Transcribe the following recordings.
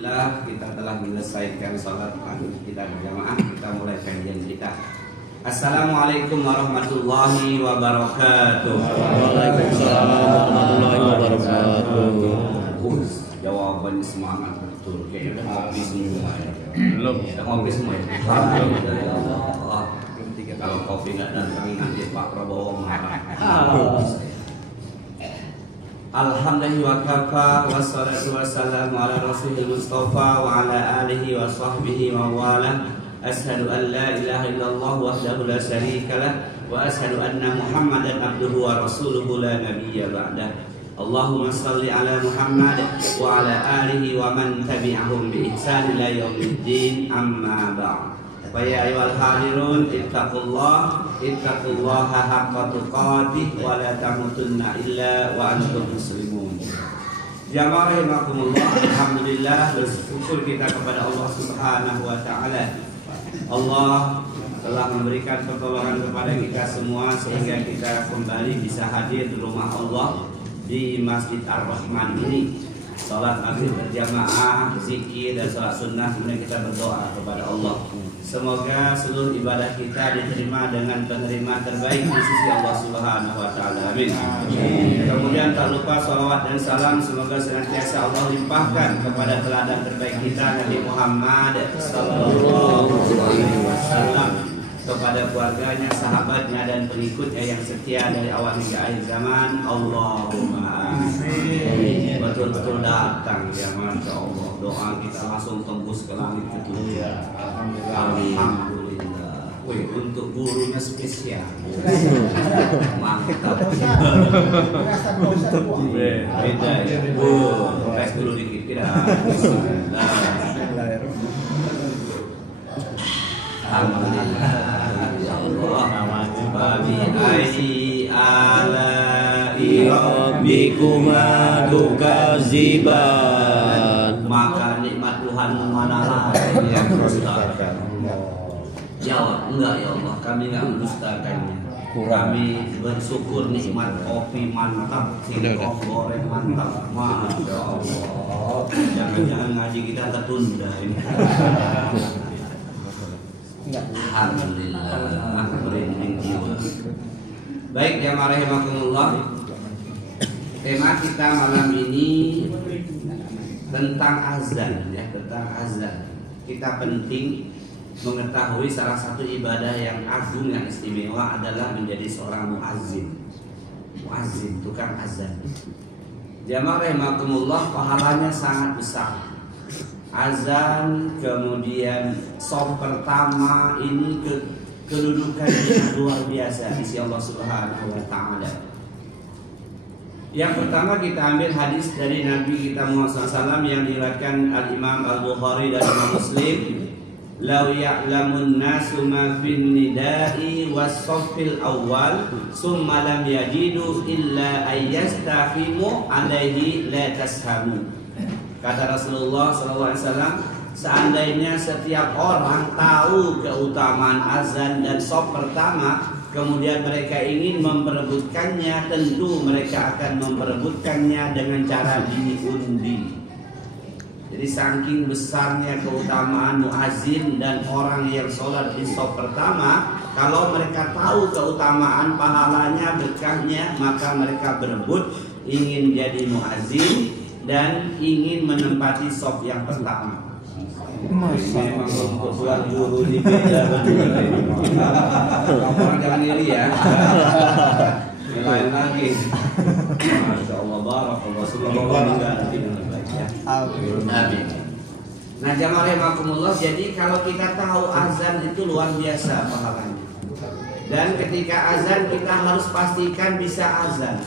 Kita telah menyelesaikan salat kita berjamaah. Kita mulai kajian kita. Assalamualaikum warahmatullahi wabarakatuh. Waalaikumsalam warahmatullahi wabarakatuh. Jawabannya semangat betul. Kayaknya ngopi semua. Belum. Ngopi semua. Kalau kopi nggak datang nanti Pak Prabowo marah. Alhamdulillah wa kafa wassalatu wassalamu ala rasulil mustafa wa ala alihi wa sahbihi wa wala. Ashhadu an la ilaha illallah wahdahu la syarika lah wa ashhadu anna Muhammadan abduhu wa rasuluhu la nabiyya ba'dah. Allahumma salli ala Muhammad wa ala alihi wa man tabi'ahum bi ihsan ila yaumiddin, amma ba'd. Wa ya ayyuhal hadirun ittaqullaha haqqa tuqatih wa la tamutunna illa wa antum muslimun. Jamaah rahimakumullah, alhamdulillah, bersyukur kita kepada Allah Subhanahu wa taala. Allah telah memberikan pertolongan kepada kita semua sehingga kita kembali bisa hadir di rumah Allah di Masjid Ar-Rahman ini. Salat maghrib berjamaah, zikir dan salat sunnah, kemudian kita berdoa kepada Allah. Semoga seluruh ibadah kita diterima dengan penerima terbaik di sisi Allah Subhanahu wa taala. Amin. Kemudian tak lupa salawat dan salam semoga senantiasa Allah limpahkan kepada teladan terbaik kita Nabi Muhammad sallallahu alaihi wasallam, kepada keluarganya, sahabatnya dan pengikutnya yang setia dari awal hingga akhir zaman. Allahumma amin. Betul-betul datang ya, masya Allah. Doa kita langsung tembus ke langit ketujuh. Alhamdulillah. Wih, untuk gurunya spesial. Mantap. Beda ya. Tes dulu dikit tidak. Alhamdulillah. Ya Allah. Babi aidi ala rabbikuma tukaziban. Maka nikmat Tuhan mana lagi yang mendustakan? Jawab, enggak ya Allah, kami enggak mendustakannya. Kami bersyukur nikmat kopi mantap, singkong goreng mantap. Masya Allah. Jangan-jangan ngaji kita tertunda ini. Alhamdulillah, merinding jiwa. Baik, jamaah rahimakumullah. Tema kita malam ini tentang azan ya, tentang azan. Kita penting mengetahui salah satu ibadah yang agung yang istimewa adalah menjadi seorang muazzin. Muazzin, tukang azan. Jamaah rahimakumullah, pahalanya sangat besar. Azan, kemudian shaf pertama ini kedudukannya luar biasa di sisi Allah Subhanahu wa taala. Yang pertama kita ambil hadis dari Nabi kita Muhammad SAW yang diriwayatkan Al-Imam Al-Bukhari dan Imam Muslim. Lau ya'lamun nasu ma fin nida'i was-saffil awwal summa lam yajidu illa ayyastaqimu alaihi la tashamu. Kata Rasulullah SAW, seandainya setiap orang tahu keutamaan azan dan shaf pertama, kemudian mereka ingin memperebutkannya, tentu mereka akan memperebutkannya dengan cara diundi. Jadi saking besarnya keutamaan muazzin dan orang yang sholat di shaf pertama, kalau mereka tahu keutamaan pahalanya, berkahnya, maka mereka berebut ingin jadi muazzin dan ingin menempati shaf yang pertama. Memang untuk buat guru ini beda betul. Orang jangan iri ya. Lain lagi. Masya Allah, barakallah. Semoga dengan baik ya. Amin. Nah, jamaah rahimakumullah, jadi kalau kita tahu azan itu luar biasa pahalanya. Dan ketika azan kita harus pastikan bisa azan.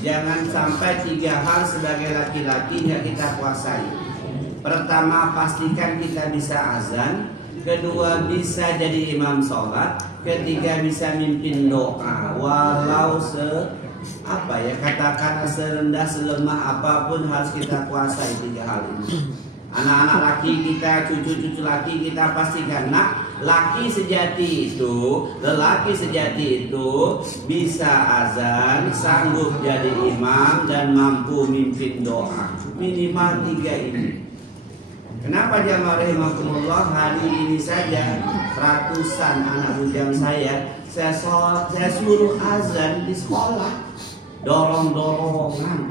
Jangan sampai 3 hal sebagai laki-laki yang kita kuasai. Pertama, pastikan kita bisa azan. Kedua, bisa jadi imam sholat. Ketiga, bisa mimpin doa. Walau katakan serendah selemah apapun harus kita kuasai 3 hal ini. Anak-anak laki kita, cucu-cucu laki kita pastikan, nak, laki sejati itu, lelaki sejati itu bisa azan, sanggup jadi imam dan mampu mimpin doa. Minimal 3 ini. Kenapa jamaah rahimakumullah hari ini saja ratusan anak bujang saya suruh azan di sekolah, dorong-dorongan.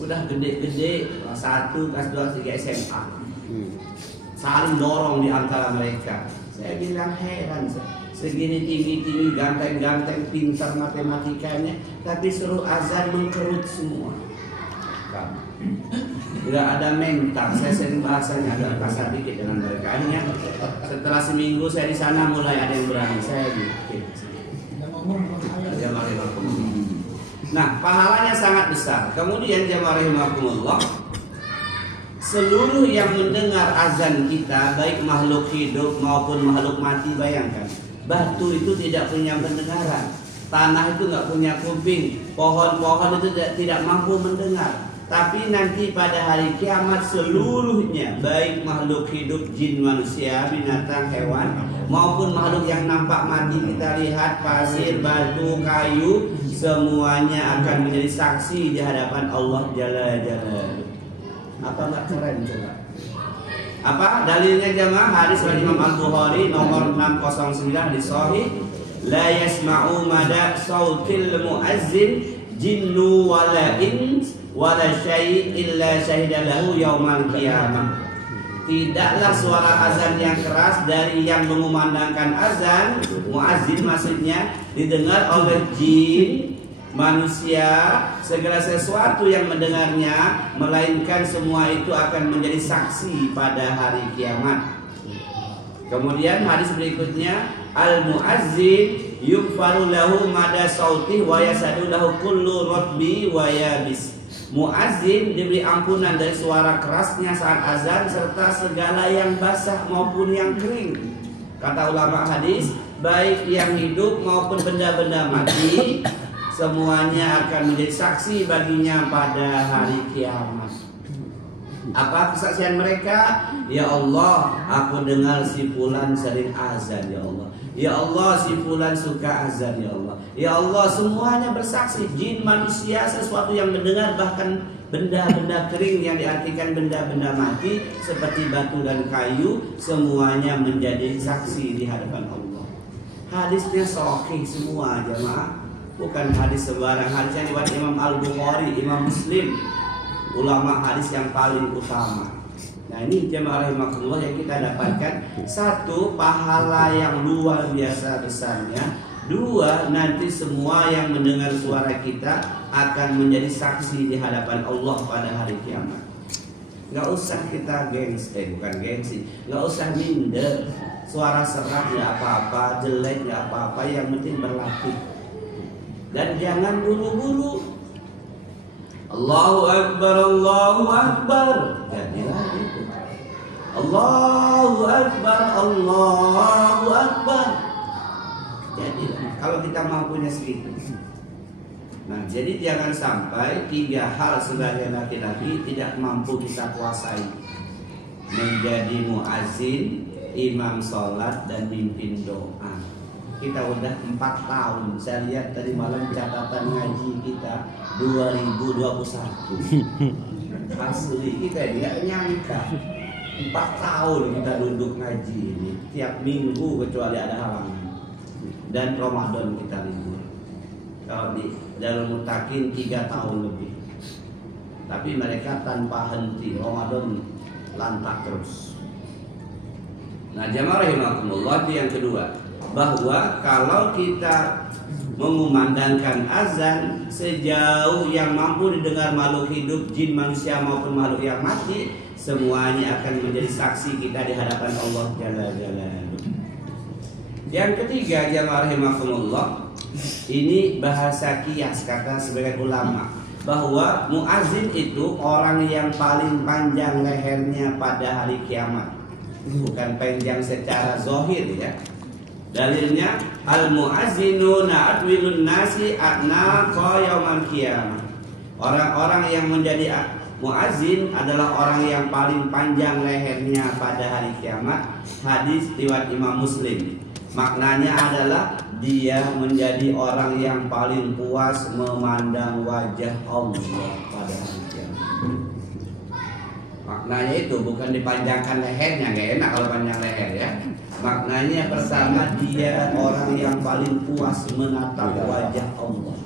Udah gede-gede kelas 1, kelas 2, 3 SMA. Saling dorong di antara mereka. Saya bilang heran, segini tinggi-tinggi, ganteng-ganteng, pintar matematikanya, tapi suruh azan mengkerut semua. Nggak ada mental. Saya sering bahasanya agak kasar dikit dengan mereka. Akhirnya setelah seminggu saya di sana mulai ada yang berani. Saya dikit. Nah, pahalanya sangat besar. Kemudian jamaah rahimakumullah, seluruh yang mendengar azan kita, baik makhluk hidup maupun makhluk mati, bayangkan, batu itu tidak punya pendengaran, tanah itu nggak punya kuping, pohon-pohon itu tidak mampu mendengar. Tapi nanti pada hari kiamat seluruhnya, baik makhluk hidup, jin, manusia, binatang, hewan, maupun makhluk yang nampak mati kita lihat, pasir, batu, kayu, semuanya akan menjadi saksi di hadapan Allah Jalla Jalaluhu. Apa nggak keren coba? Apa dalilnya jamaah? Hadis dari Imam Al-Bukhari nomor 609 di Sahih, la yasma'u mada sautil muazzin jinnu wala ins wala syai' illa syahida lahu yaumal qiyamah. Tidaklah suara azan yang keras dari yang mengumandangkan azan, muazzin maksudnya, didengar oleh jin, manusia, segala sesuatu yang mendengarnya, melainkan semua itu akan menjadi saksi pada hari kiamat. Kemudian hadis berikutnya, al-muazzin yughfaru lahu mada sautih wa yasadu lahu kullu ratbi wa yabis. Muazzin diberi ampunan dari suara kerasnya saat azan serta segala yang basah maupun yang kering. Kata ulama hadis, baik yang hidup maupun benda-benda mati, semuanya akan menjadi saksi baginya pada hari kiamat. Apa kesaksian mereka? Ya Allah, aku dengar si fulan sering azan ya Allah. Ya Allah, si fulan suka azan ya Allah. Ya Allah, semuanya bersaksi, jin, manusia, sesuatu yang mendengar, bahkan benda-benda kering yang diartikan benda-benda mati seperti batu dan kayu, semuanya menjadi saksi di hadapan Allah. Hadisnya sahih semua jemaah. Bukan hadis sembarang, hadis yang dibuat Imam Al-Bukhari, Imam Muslim, ulama hadis yang paling utama. Nah ini jemaah rahimakumullah yang kita dapatkan. Satu, pahala yang luar biasa besarnya. Dua, nanti semua yang mendengar suara kita akan menjadi saksi di hadapan Allah pada hari kiamat. Gak usah kita bukan gengsi, gak usah minder. Suara serak ya apa-apa, jelek ya apa-apa, yang penting berlatih. Dan jangan buru-buru. Allahu Akbar, Allahu Akbar. Jadilah itu. Allahu Akbar, Allahu Akbar. Jadilah. Kalau kita mampunya segitu. Nah, jadi jangan sampai 3 hal sebagai laki-laki tidak mampu kita kuasai. Menjadi muazzin, imam sholat, dan mimpin doa. Kita udah 4 tahun. Saya lihat tadi malam catatan ngaji kita 2021. Asli kita tidak nyangka 4 tahun kita duduk ngaji ini tiap minggu kecuali ada halangan. Dan Ramadan kita libur. Kalau di Darul Mutakin 3 tahun lebih. Tapi mereka tanpa henti, Ramadan lantak terus. Nah, jamaah rahimakumullah, itu yang kedua, bahwa kalau kita mengumandangkan azan sejauh yang mampu didengar makhluk hidup, jin, manusia maupun makhluk yang mati, semuanya akan menjadi saksi kita di hadapan Allah Jalla Jalaluhu. Yang ketiga, jamaah rahimakumullah, ini bahasa kias kata sebagian ulama, bahwa muazzin itu orang yang paling panjang lehernya pada hari kiamat. Bukan panjang secara zahir ya. Dalilnya al-muazzinuna adwilun nasi a'naqa yaumal qiyamah. Orang-orang yang menjadi muazzin adalah orang yang paling panjang lehernya pada hari kiamat. Hadis riwayat Imam Muslim. Maknanya adalah dia menjadi orang yang paling puas memandang wajah Allah pada hari kiamat. maknanya itu bukan dipanjangkan lehernya, nggak enak kalau panjang leher ya. Maknanya pertama dia orang yang paling puas menatap wajah Allah.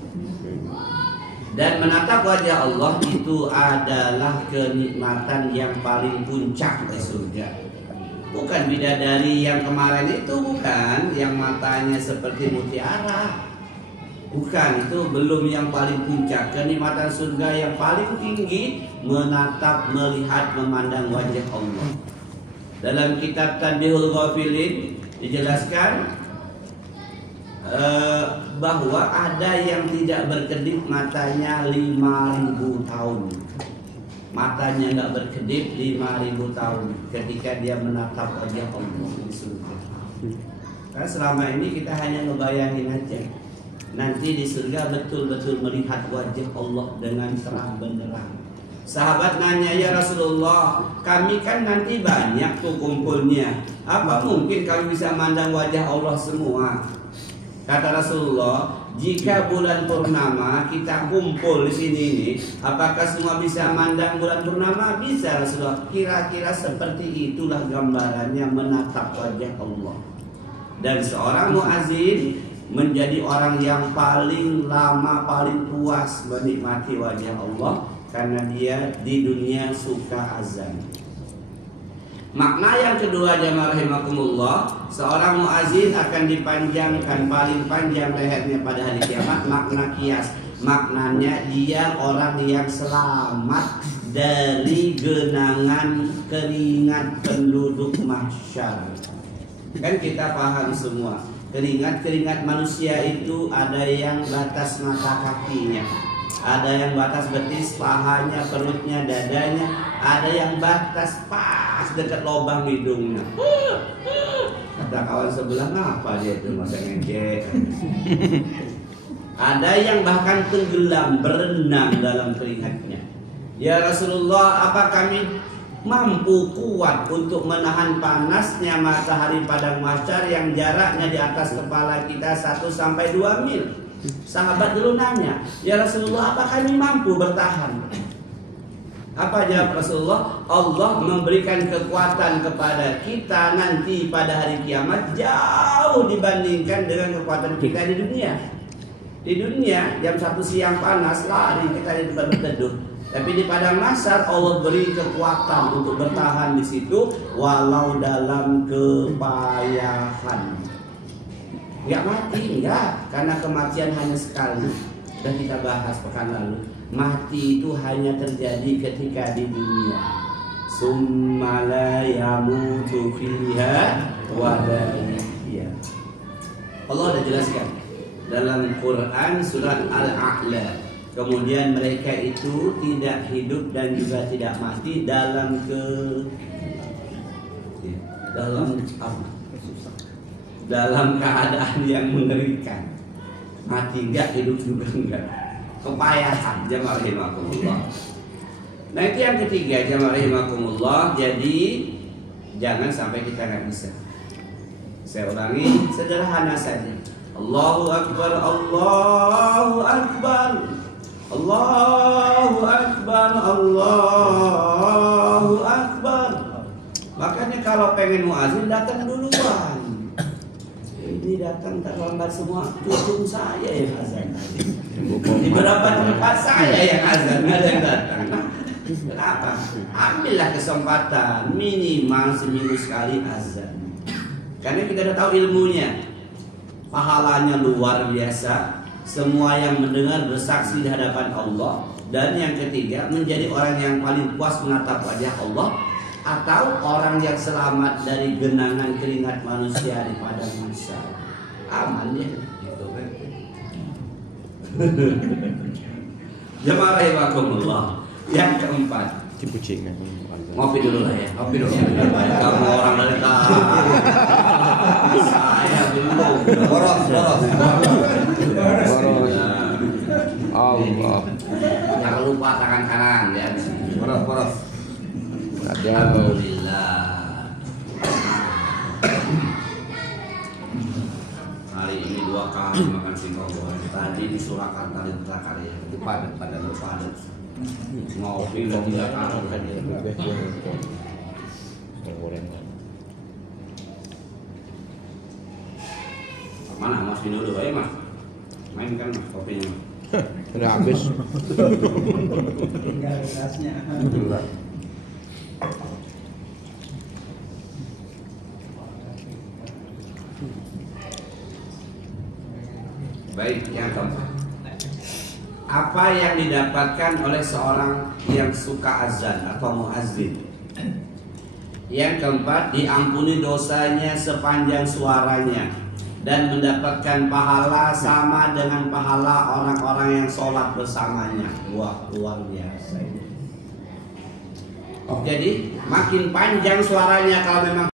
Dan menatap wajah Allah itu adalah kenikmatan yang paling puncak di surga. Bukan bidadari yang kemarin itu, bukan yang matanya seperti mutiara. Bukan, itu belum yang paling puncak. Kenikmatan surga yang paling tinggi menatap, melihat, memandang wajah Allah. Dalam kitab Tanbihul Ghafilin dijelaskan bahwa ada yang tidak berkedip matanya 5.000 tahun. Matanya nggak berkedip 5.000 tahun ketika dia menatap wajah Allah di surga. Karena selama ini kita hanya ngebayangin aja. Nanti di surga betul-betul melihat wajah Allah dengan terang benderang. Sahabat nanya, ya Rasulullah, kami kan nanti banyak tuh kumpulnya. Apa mungkin kami bisa mandang wajah Allah semua? Kata Rasulullah, jika bulan purnama kita kumpul di sini nih, apakah semua bisa mandang bulan purnama? Bisa Rasulullah. Kira-kira seperti itulah gambarannya menatap wajah Allah. Dan seorang muazin menjadi orang yang paling lama, paling puas menikmati wajah Allah karena dia di dunia suka azan. Makna yang kedua jamaah rahimakumullah, seorang muazin akan dipanjangkan paling panjang lehernya pada hari kiamat. Makna kias, maknanya dia orang yang selamat dari genangan keringat penduduk mahsyar. Kan kita paham semua, keringat manusia itu ada yang batas mata kakinya, ada yang batas betis pahanya, perutnya, dadanya, ada yang batas pas dekat lubang hidungnya. Kata kawan sebelah, ngapa dia itu masa ngejek. Ada yang bahkan tenggelam, berenang dalam keringatnya. Ya Rasulullah, apa kami mampu kuat untuk menahan panasnya matahari padang mahsyar yang jaraknya di atas kepala kita 1-2 mil? Sahabat dulu nanya, ya Rasulullah, apa kami mampu bertahan? Apa jawab Rasulullah? Allah memberikan kekuatan kepada kita nanti pada hari kiamat jauh dibandingkan dengan kekuatan kita di dunia. Di dunia jam 1 siang panas, lari kita di tempat berteduh. Tapi di padang mahsyar Allah beri kekuatan untuk bertahan di situ walau dalam kepayahan. Enggak mati, enggak, karena kematian hanya sekali. Dan kita bahas pekan lalu, mati itu hanya terjadi ketika di dunia. Summa la yamutu fiha wa la yahya. Allah sudah jelaskan dalam Quran surat Al-A'la. Kemudian mereka itu tidak hidup dan juga tidak mati dalam keadaan yang mengerikan. Mati enggak, hidup juga enggak. Kepayahan jamaah rahimakumullah. Nah itu yang ketiga jamaah rahimakumullah. Jadi jangan sampai kita nggak bisa. Saya ulangi sederhana saja. Allahu Akbar, Allahu Akbar, Allahu Akbar, Allahu Akbar. Makanya kalau pengen muazin datang duluan. Ini datang terlambat semua, cucu saya yang azan. Di beberapa tempat saya yang azan, ada yang datang. Nah, kenapa? Ambillah kesempatan minimal seminggu sekali azan. Karena kita sudah tahu ilmunya, pahalanya luar biasa. Semua yang mendengar bersaksi di hadapan Allah. Dan yang ketiga, menjadi orang yang paling puas menatap wajah Allah, atau orang yang selamat dari genangan keringat manusia di padang mahsyar. Aman ya. Jemaah rahimakumullah. Yang keempat, ngopi dulu lah ya. Ngopi dulu. Kamu orang dari saya belum. Boros. Allah. Jangan lupa tangan kanan ya. Boros. Alhamdulillah. Hari ini 2 kali makan singkong. Tadi di Surakarta di Terakarya. Itu padat. Ngopi lagi nggak tahu kan dia. Mana Mas minum dulu ya Mas? Main kan Mas kopinya. Udah habis. Tinggal gasnya. Baik, yang keempat. Apa yang didapatkan oleh seorang yang suka azan atau muazzin? Yang keempat, diampuni dosanya sepanjang suaranya dan mendapatkan pahala sama dengan pahala orang-orang yang sholat bersamanya. Wah, luar biasa. Jadi makin panjang suaranya kalau memang